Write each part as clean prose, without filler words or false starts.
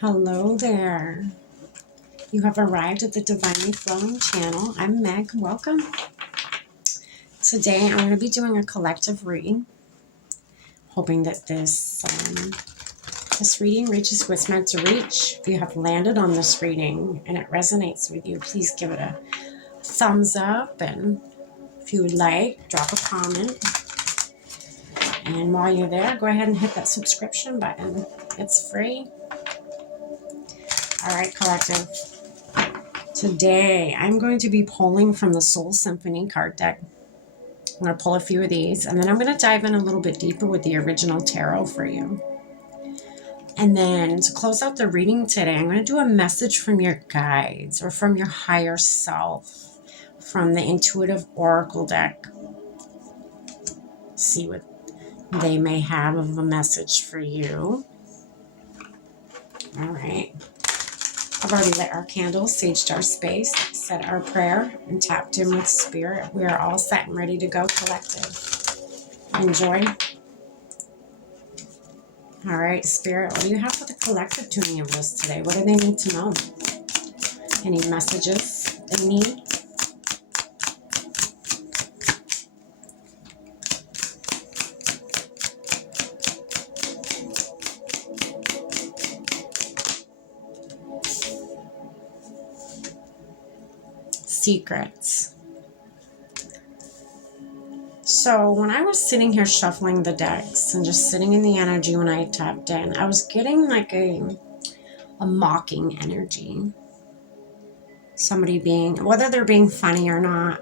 Hello there. You have arrived at the Divinely Flowing channel. I'm Meg. Welcome. Today I'm going to be doing a collective reading, hoping that this reading reaches what's meant to reach. If you have landed on this reading and it resonates with you, please give it a thumbs up, and if you would like, drop a comment. And while you're there, go ahead and hit that subscription button. It's free. All right, collective. Today, I'm going to be pulling from the Soul Symphony card deck. I'm going to pull a few of these, and then I'm going to dive in a little bit deeper with the original tarot for you. And then to close out the reading today, I'm going to do a message from your guides or from your higher self, from the Intuitive Oracle deck. See what they may have of a message for you. All right. I've already lit our candles, saged our space, said our prayer, and tapped in with spirit. We are all set and ready to go, collective. Enjoy. All right, spirit, what do you have for the collective tuning of this today? What do they need to know? Any messages they need? Secrets. So when I was sitting here shuffling the decks and just sitting in the energy when I tapped in, I was getting like a mocking energy. Somebody being, whether they're being funny or not,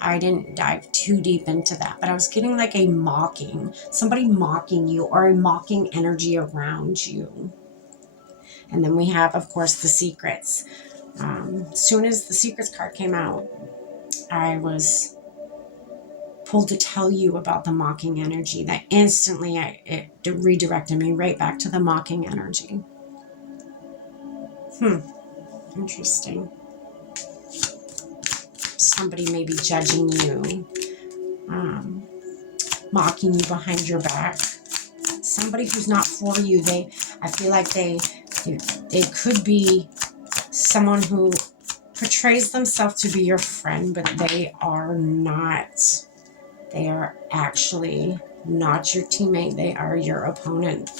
I didn't dive too deep into that, but I was getting like a mocking, somebody mocking you or a mocking energy around you. And then we have, of course, the secrets. As soon as the secrets card came out, I was pulled to tell you about the mocking energy. That instantly it redirected me right back to the mocking energy. Interesting. Somebody may be judging you, mocking you behind your back. Somebody who's not for you. I feel like they could be someone who portrays themselves to be your friend, but they are not. They are actually not your teammate. They are your opponent.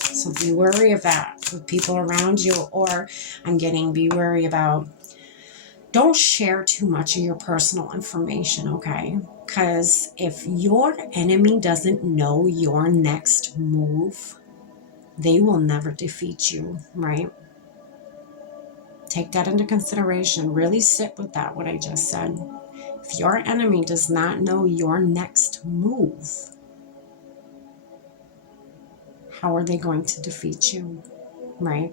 So be wary of that with people around you. Or be wary about, don't share too much of your personal information, okay? Because if your enemy doesn't know your next move, they will never defeat you, right? Take that into consideration. Really sit with that, what I just said. If your enemy does not know your next move, how are they going to defeat you, right?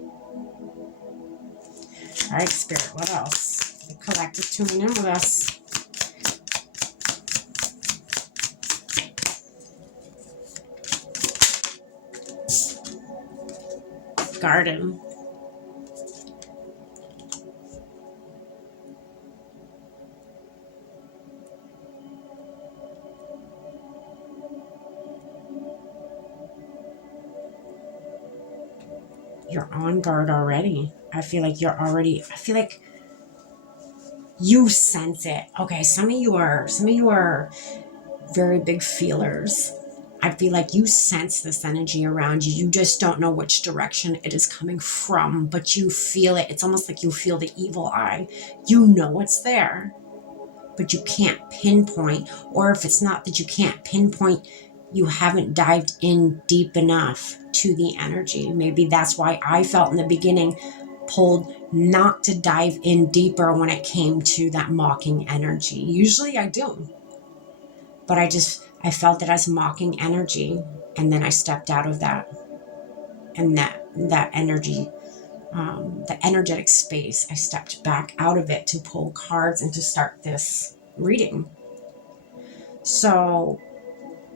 All right, Spirit, what else? The collective tuning in with us. Garden. You're on guard already. I feel like you sense it. Okay, some of you are very big feelers. I feel like you sense this energy around you. You just don't know which direction it is coming from, but you feel it. It's almost like you feel the evil eye. You know it's there, but you can't pinpoint. Or if it's not that you can't pinpoint, you haven't dived in deep enough to the energy. Maybe that's why I felt in the beginning pulled not to dive in deeper when it came to that mocking energy. Usually I do, but I felt it as mocking energy, and then I stepped out of that, and that energy, the energetic space, I stepped back out of it to pull cards and to start this reading. So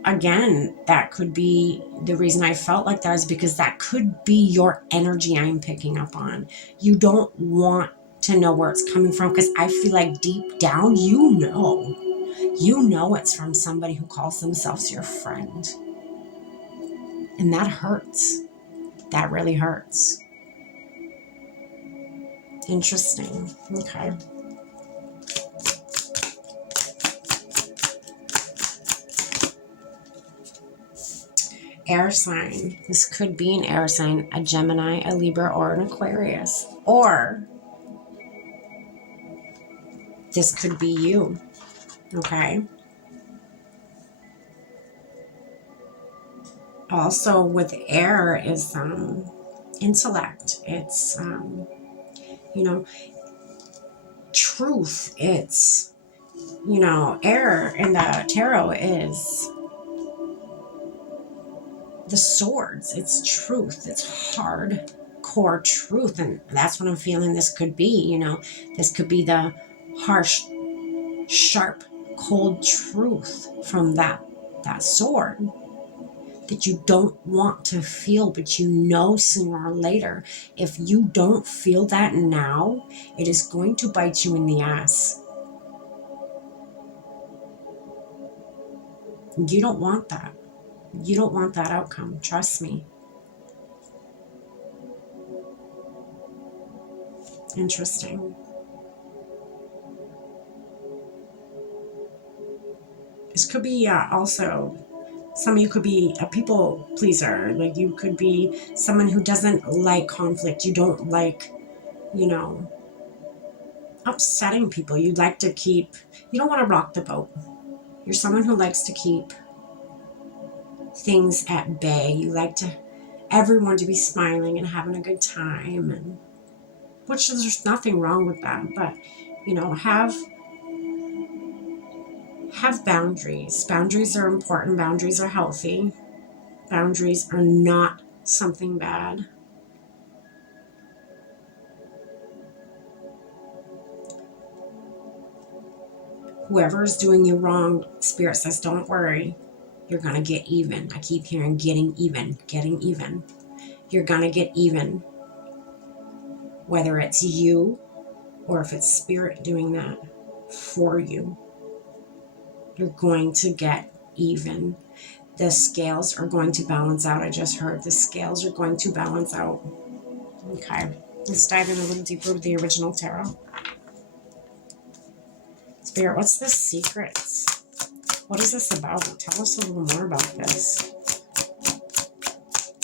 again, that could be the reason I felt like that, is because that could be your energy I'm picking up on. You don't want to know where it's coming from, because I feel like deep down, you know it's from somebody who calls themselves your friend. And that hurts. That really hurts. Interesting. Okay. Air sign. This could be an air sign, a Gemini, a Libra, or an Aquarius. Or this could be you. Okay. Also with air is intellect. It's truth. It's air in the tarot is the swords. It's truth. It's hard core truth, and that's what I'm feeling this could be. This could be the harsh, sharp, cold truth from that sword that you don't want to feel, but sooner or later, if you don't feel that now, it is going to bite you in the ass. You don't want that. You don't want that outcome. Trust me. Interesting. This could be also, some of you could be a people pleaser. Like you could be someone who doesn't like conflict. You don't like, upsetting people. You don't want to rock the boat. You're someone who likes to keep things at bay. You like everyone to be smiling and having a good time, and which there's nothing wrong with that, but have boundaries. Boundaries are important. Boundaries are healthy. Boundaries are not something bad. Whoever's doing you wrong, Spirit says, don't worry. You're going to get even. I keep hearing getting even, getting even. You're going to get even. Whether it's you or if it's Spirit doing that for you, you're going to get even. The scales are going to balance out. I just heard the scales are going to balance out. Okay. Let's dive in a little deeper with the original tarot. Spirit, what's the secrets? What is this about? Tell us a little more about this.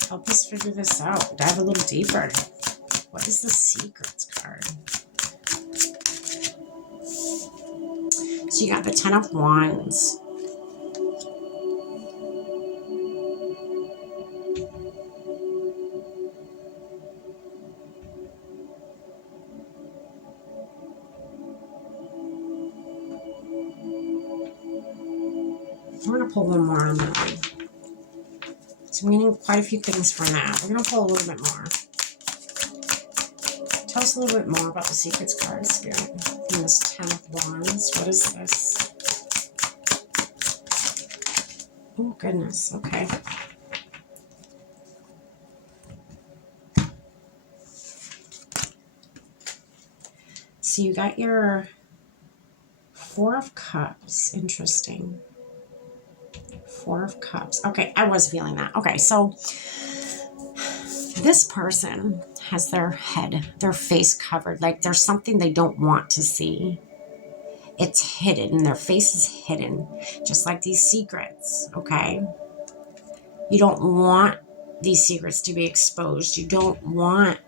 Help us figure this out. Dive a little deeper. What is the secrets card? So you got the 10 of Wands. We're going to pull one more on that one. So I'm getting quite a few things from that. We're going to pull a little bit more. Tell us a little bit more about the secrets card, Spirit. And this 10 of Wands. What is this? Oh, goodness. Okay. So you got your 4 of Cups. Interesting. 4 of Cups. Okay, I was feeling that. Okay, so this person has their head, their face covered. Like there's something they don't want to see. It's hidden. Their face is hidden. Just like these secrets, okay? You don't want these secrets to be exposed. You don't want,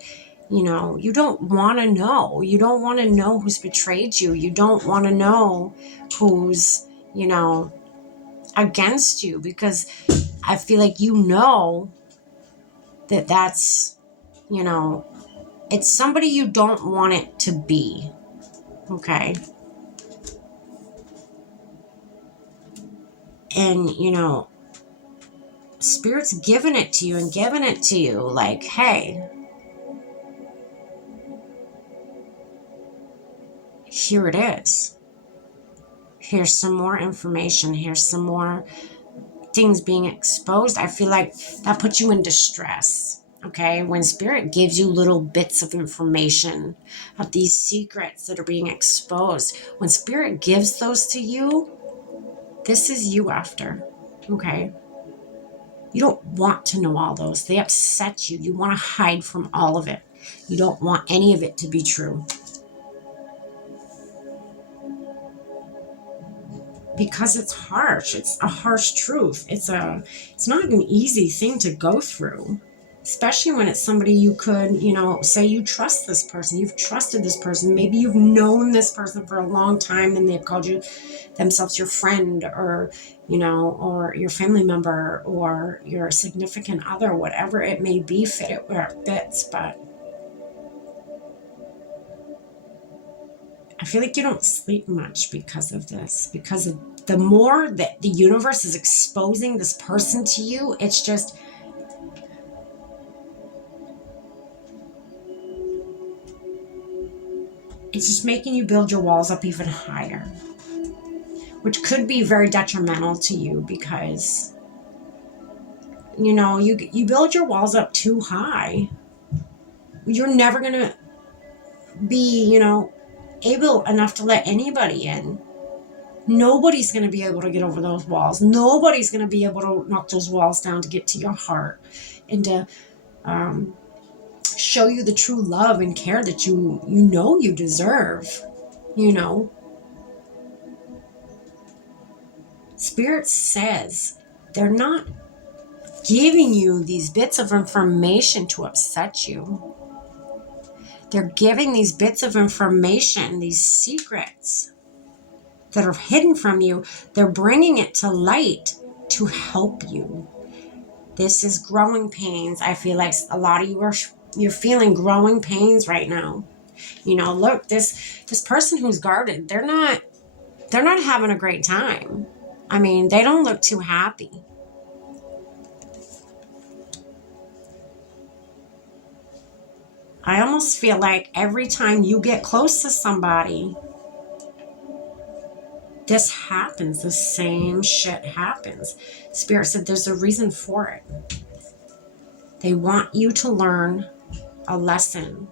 you don't want to know. You don't want to know who's betrayed you. You don't want to know who's, against you, because I feel like that's, it's somebody you don't want it to be, okay? And, Spirit's giving it to you and giving it to you like, hey, here it is. Here's some more information. Here's some more things being exposed. I feel like that puts you in distress. Okay, when Spirit gives you little bits of information of these secrets that are being exposed, when Spirit gives those to you, this is you after. Okay, You don't want to know all those. They upset you. You want to hide from all of it. You don't want any of it to be true. Because it's harsh. It's a harsh truth. It's not an easy thing to go through. Especially when it's somebody you could, say you trust this person. You've trusted this person. Maybe you've known this person for a long time and they've called you themselves your friend, or or your family member, or your significant other, whatever it may be, fit it where it fits. But I feel like you don't sleep much because of this, because of the more that the universe is exposing this person to you. It's just, making you build your walls up even higher, which could be very detrimental to you, because you build your walls up too high, you're never going to be able enough to let anybody in. Nobody's going to be able to get over those walls. Nobody's going to be able to knock those walls down to get to your heart and to show you the true love and care that you deserve. Spirit says they're not giving you these bits of information to upset you. They're giving these bits of information, these secrets that are hidden from you. They're bringing it to light to help you. This is growing pains. I feel like a lot of you're feeling growing pains right now. Look, this person who's guarded, they're not having a great time. I mean, they don't look too happy. I almost feel like every time you get close to somebody, this happens. The same shit happens. Spirit said there's a reason for it. They want you to learn a lesson.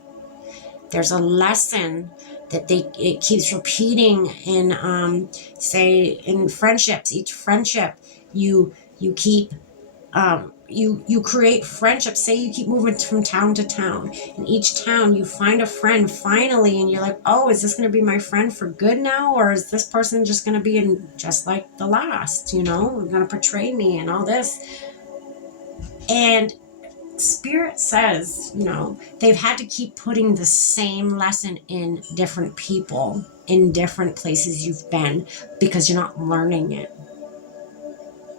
There's a lesson that it keeps repeating in say in friendships. Each friendship you keep you create friendships. Say you keep moving from town to town. In each town you find a friend finally, and you're like, oh, is this going to be my friend for good now, or is this person just going to be just like the last, going to betray me and all this? And Spirit says, they've had to keep putting the same lesson in different people, in different places you've been, because you're not learning it.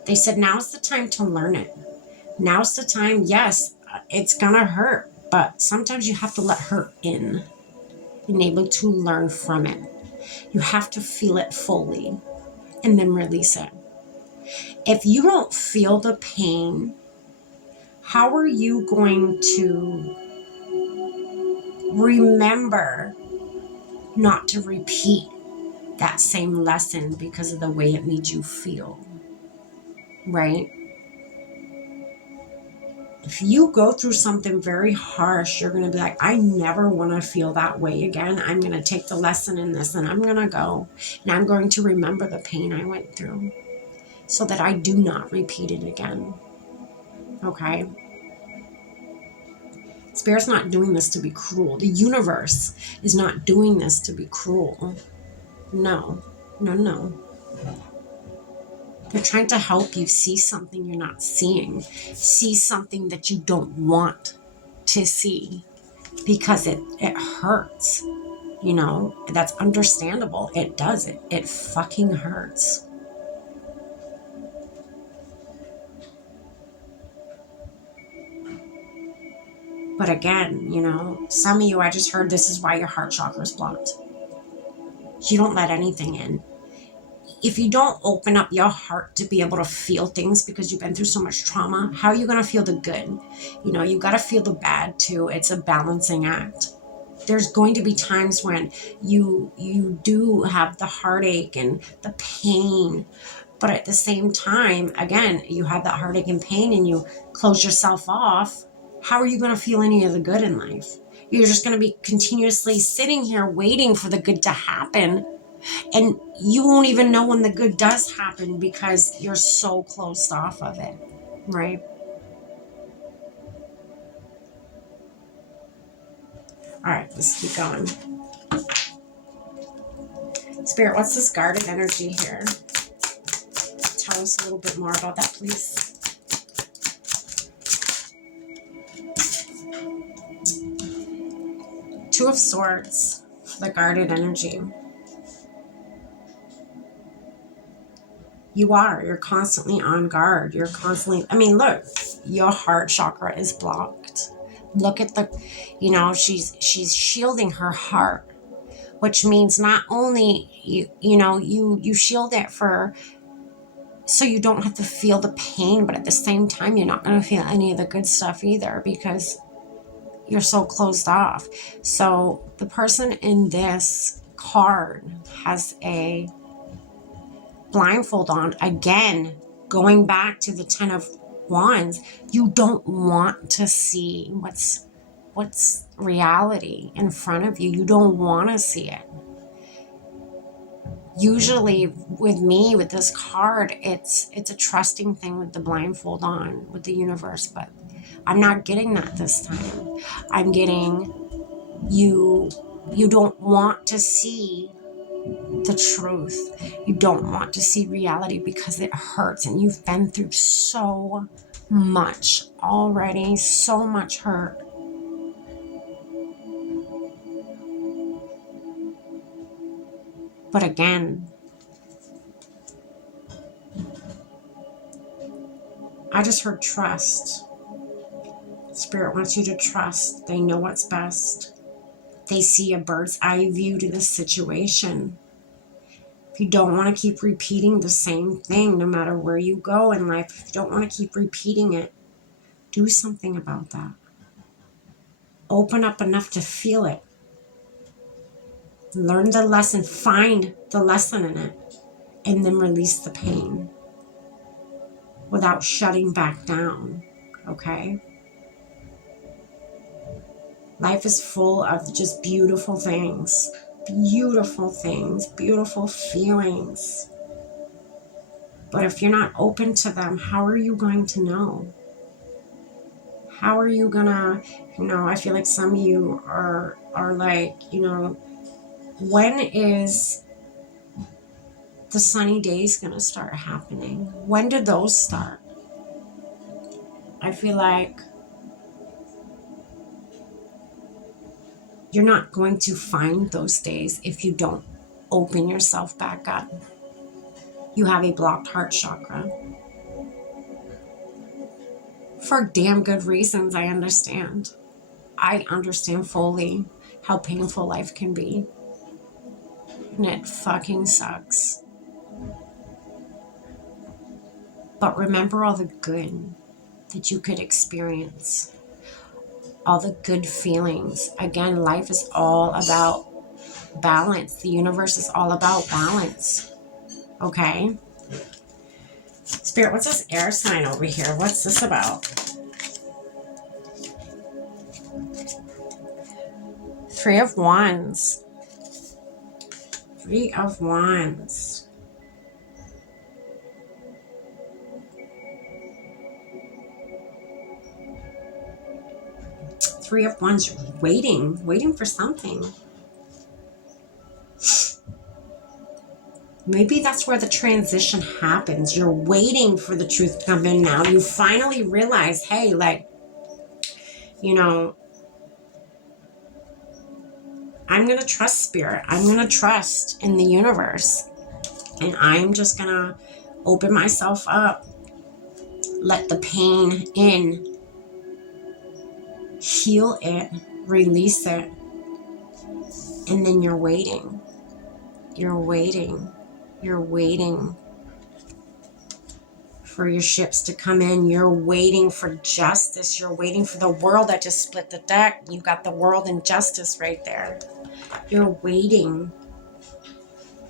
They said, now's the time to learn it. Now's the time. Yes, it's gonna hurt, but sometimes you have to let hurt in and able to learn from it. You have to feel it fully and then release it. If you don't feel the pain, how are you going to remember not to repeat that same lesson because of the way it made you feel? Right? If you go through something very harsh, you're going to be like, I never want to feel that way again. I'm going to take the lesson in this and I'm going to go. And I'm going to remember the pain I went through so that I do not repeat it again. Okay? Spirit's not doing this to be cruel. The universe is not doing this to be cruel. No. No, no. They're trying to help you see something you're not seeing. See something that you don't want to see, because it hurts. That's understandable. It does. It fucking hurts. But again, some of you, I just heard this is why your heart chakra is blocked. You don't let anything in. If you don't open up your heart to be able to feel things because you've been through so much trauma, how are you going to feel the good? You got to feel the bad too. It's a balancing act. There's going to be times when you do have the heartache and the pain, but at the same time, again, you have that heartache and pain and you close yourself off. How are you going to feel any of the good in life? You're just going to be continuously sitting here waiting for the good to happen. And you won't even know when the good does happen because you're so closed off of it, right? All right, let's keep going. Spirit, what's this guarded energy here? Tell us a little bit more about that, please. Two of Swords, the guarded energy. You're constantly on guard. You're constantly, I mean, look, your heart chakra is blocked. Look at the, she's shielding her heart, which means not only you shield it for, so you don't have to feel the pain, but at the same time, you're not going to feel any of the good stuff either because you're so closed off. So the person in this card has a blindfold on. Again, going back to the Ten of Wands, you don't want to see what's reality in front of you. You don't want to see it. Usually with me, with this card, it's a trusting thing with the blindfold on with the universe, but I'm not getting that this time. I'm getting you don't want to see the truth. You don't want to see reality because it hurts, and you've been through so much already, so much hurt. But again, I just heard trust. Spirit wants you to trust. They know what's best. They see a bird's eye view to this situation. If you don't want to keep repeating the same thing, no matter where you go in life, if you don't want to keep repeating it, do something about that. Open up enough to feel it. Learn the lesson, find the lesson in it, and then release the pain without shutting back down, okay? Life is full of just beautiful things, beautiful feelings. But if you're not open to them, how are you going to know? How are you gonna, I feel like some of you are like, when is the sunny days gonna start happening? When do those start? I feel like you're not going to find those days if you don't open yourself back up. You have a blocked heart chakra. For damn good reasons, I understand. I understand fully how painful life can be. And it fucking sucks. But remember all the good that you could experience. All the good feelings. Again, life is all about balance. The universe is all about balance. Okay? Spirit, what's this air sign over here? What's this about? Three of Wands. Three of Wands. Three of Wands. You're waiting for something. Maybe that's where the transition happens. You're waiting for the truth to come in now. You finally realize, hey, like, I'm going to trust Spirit. I'm going to trust in the universe. And I'm just going to open myself up. Let the pain in. Heal it. Release it. And then you're waiting. You're waiting. You're waiting for your ships to come in. You're waiting for justice. You're waiting for the world. that just split the deck. You got the world and justice right there. You're waiting.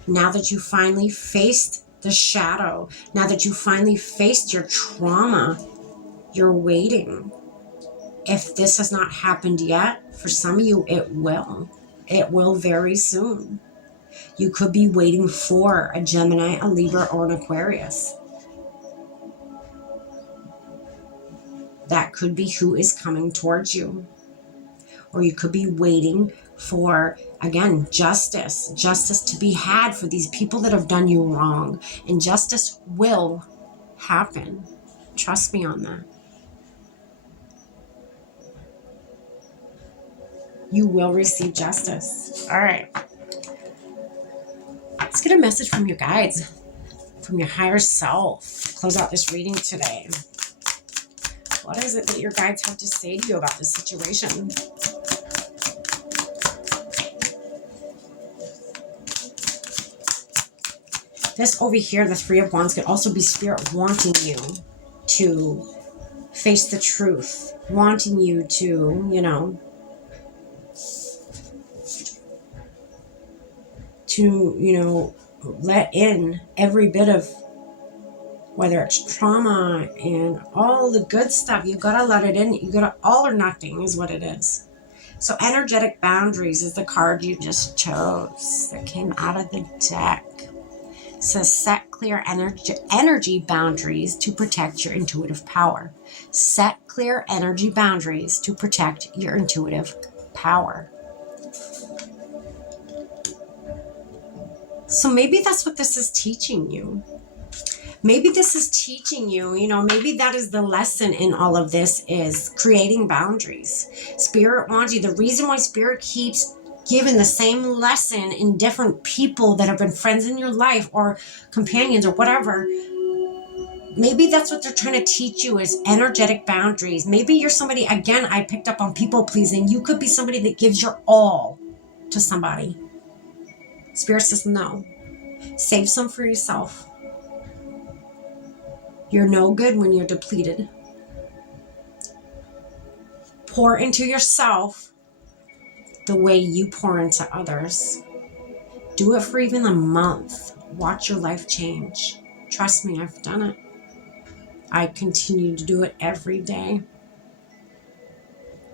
Now that you finally faced the shadow, now that you finally faced your trauma, you're waiting. If this has not happened yet, for some of you, it will. It will very soon. You could be waiting for a Gemini, a Libra, or an Aquarius. That could be who is coming towards you. or you could be waiting for, again, justice to be had for these people that have done you wrong. And justice will happen. Trust me on that. You will receive justice. All right. Let's get a message from your guides, from your higher self. Close out this reading today. What is it that your guides have to say to you about this situation? This over here, the Three of Wands, could also be Spirit wanting you to face the truth, wanting you to, let in every bit of, whether it's trauma and all the good stuff. You gotta let it in. You gotta, all or nothing is what it is. So energetic boundaries is the card you just chose that came out of the deck. It says set clear energy boundaries to protect your intuitive power. Set clear energy boundaries to protect your intuitive power. So maybe that's what this is teaching you. Maybe this is teaching you, maybe that is the lesson in all of this, is creating boundaries. Spirit wants you. The reason why Spirit keeps giving the same lesson in different people that have been friends in your life or companions or whatever, maybe that's what they're trying to teach you, is energetic boundaries. Maybe you're somebody, again, I picked up on people pleasing. You could be somebody that gives your all to somebody. Spirit says no. Save some for yourself. You're no good when you're depleted. Pour into yourself the way you pour into others. Do it for even a month. Watch your life change. Trust me, I've done it. I continue to do it every day.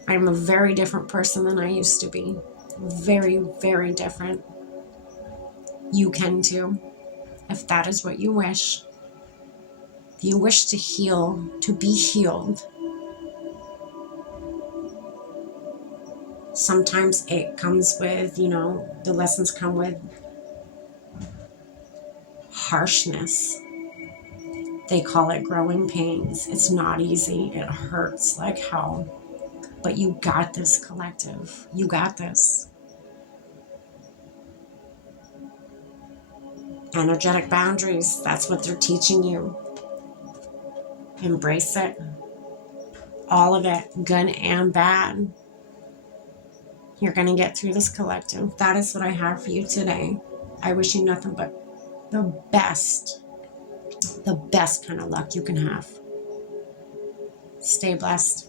I'm a very different person than I used to be. Very, very different. You can too, if that is what you wish. If you wish to heal, to be healed, sometimes it comes with, the lessons come with harshness. They call it growing pains. It's not easy. It hurts like hell. But you got this, collective. You got this. Energetic boundaries, that's what they're teaching you. Embrace it. All of it, good and bad. You're going to get through this, collective. That is what I have for you today. I wish you nothing but the best kind of luck you can have. Stay blessed.